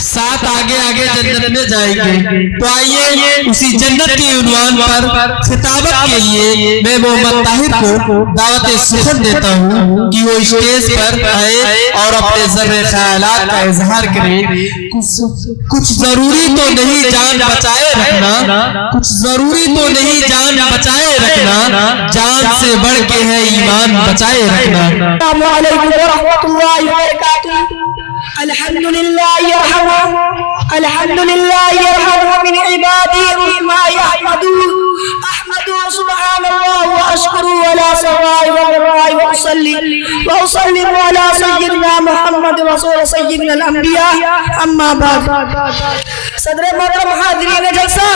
साथ आगे आगे जन्नत में जाएंगे। तो आइए उसी जन्नत के उन्वान पर खिताबत के लिए मैं मोहम्मद ताहिर को दावत सुखन देता हूँ कि वो स्टेज पर आए और अपने ज़र्रे ख्यालात का इजहार करें। कुछ जरूरी तो नहीं जान बचाए रखना, कुछ जरूरी तो नहीं जान बचाए रखना, जान से बढ़ के है ईमान बचाए रखना। अस्सलामु अलैकुम व रहमतुल्लाहि व बरकातुहू। अल्हम्दुलिल्लाह यरहमु, अल्हम्दुलिल्लाह यरहमु मिन इबादिही मा यहमदू, अहमदु सुब्हानल्लाह व अशकुरु अला सवाई व रवाई व उसल्लिम अला सय्यिदिना मुहम्मद रसूल सय्यिदिना अल-अंबिया अम्मा बाद। सदर मोहतरम हाज़रीन जलसा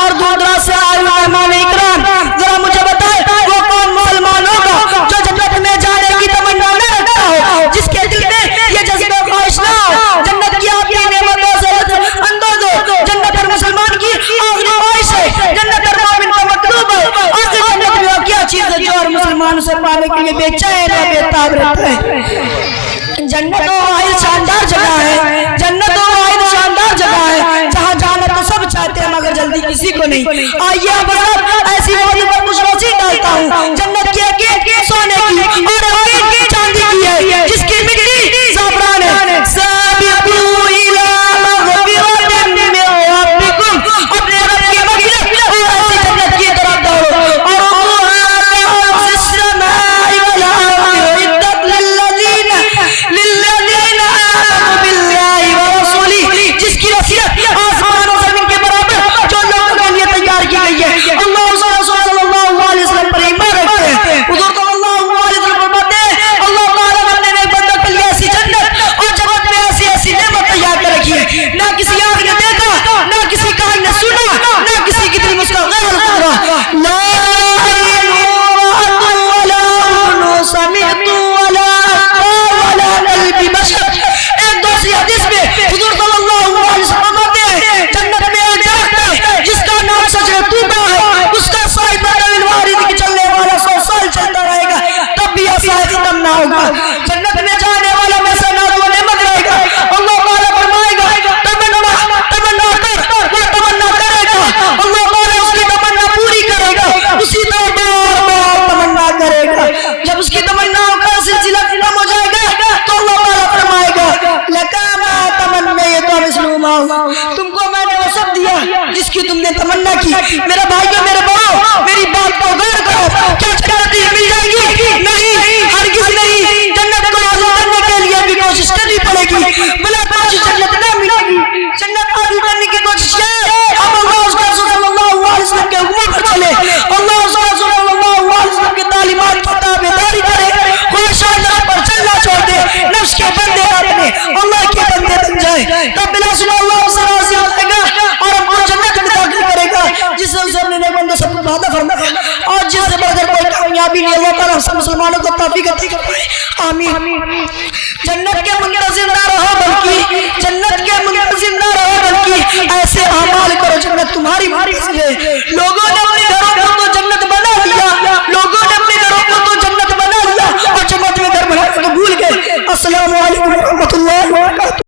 और दूर दराज से आए हुए मेहमान इकराम, जरा मुझे बताएं वो कौन मुसलमान होगा जो जन्नत में जाने की तमन्ना न रखता हो, जिसके दिल में ये जज्बे ख्वाहिश ना हो। जन्नत की आपकी नेमतों से अंदाज़ हो, जन्नत हर मुसलमान की आखिरी ख्वाहिश है, जन्नत हर मोमिन का मतलूब है। आखिर जन्नत में वो क्या चीज़ है जो हर मुसलमान से पाने के लिए बेचैन है, बेताब रहता है। जन्नत वो वाहिद शानदार जगह है, जन्नत वो वाहिद शानदार जगह है जहाँ जाना तो सब चाहते हैं मगर जल्दी किसी को नहीं। आइए अब ऐसी मौजूद पर कुछ रोशनी डालता हूँ। जन्नत की हकीकत सोने की और हकीकत चांदी की है, जिसकी मिट्टी ज़ाफ़रान है। साबिक़ू इला मग़फ़िरतिन मिन रब्बिकुम, अपने रब की मग़फ़िरत और ऐसी जन्नत की तरफ दौड़ो। और समाई वल अर्ज़ि उइद्दत लिल्लज़ीना आमनू बिल्लाहि व रसूलिही, जिसकी नसीहत आसमान और ज़मीन के बराबर जो लोगों के लिए तैयार की गई है। अल्लाह सल्लल्लाहु अलैहि वसल्लम पर ईमान रखते हैं, हुज़ूर सल्लल्लाहु अलैहि वसल्लम फरमाते हैं अल्लाह ताला ने अपने बंदों के लिए ऐसी जन्नत और जन्नत में ऐसी ऐसी नेमत तैयार कर रखी है, ना किसी आँख ने देखा, ना किसी कान ने सुना, ना किसी की दिल में उसका ख्याल हुआ। ला नूरअतु वला उज़ुन समिअतु वला वला क़ल्बि बशर। एक दूसरी हदीस में हुज़ूर सल्लल्लाहु अलैहि वसल्लम फरमाते हैं जन्नत में एक दरख्त है जिसका नाम सजरे तूबा है, उसका साहिब नबी वारिद की चलने वाला 100 साल चलता रहेगा तब भी ऐसा खत्म ना होगा। जन्नत में जाने वाला वैसा नाज़ व नेमत रहेगा। अल्लाह ताला फरमाएगा तमन्ना तमन्ना कर, वो तमन्ना करेगा, अल्लाह ताला उसकी तमन्ना पूरी करेगा, उसी तरह बार-बार तमन्ना करेगा। जब उसकी तमन्नाओं का सिलसिला खत्म हो जाएगा तो अल्लाह ताला फरमाएगा लका मा तमन्नैतु मिस्लु मा, तुमको मैंने वो सब दिया जिसकी तुमने तमन्ना की। मेरे भाइयों, मेरे बड़ों, मेरी बात को गौर करो। क्या जन्नत मिल जाएगी? नहीं, हरगिज़ नहीं। जन्नत को हासिल करने के लिए भी कोशिश करनी पड़ेगी, बिना कोशिश जन्नत न मिलेगी। जन्नत हासिल करने की कोशिश है अब अल्लाह उसका सल्लल्लाहु अलैहि वसल्लम के हुक्म पर चले, अल्लाह उसका सल्लल्लाहु अलैहि वसल्लम की तालीमात पर ताबेदारी करे, ख्वाहिशात पर चलना छोड़ दे, नफ्स के बंदे ना बने, अल्लाह के बंदे बन जाए। तब बिलाशुबह अल्लाह उससे राज़ी हो जाएगा और हमको जन्नत में दाखिल करेगा, जिससे उसे अपने नेक बंदों से वादा फरमाएगा और जिससे बढ़कर कोई कामयाबी नहीं। अल्लाह ताला सब मुसलमानों को तौफीक अता फरमाए, आमीन। जन्नत के मुंतज़िर ना रहो बल्कि जन्नत के मुंतज़िर ना रहो बल्कि ऐसे अमाल करो जन्नत तुम्हारी मंजिल है।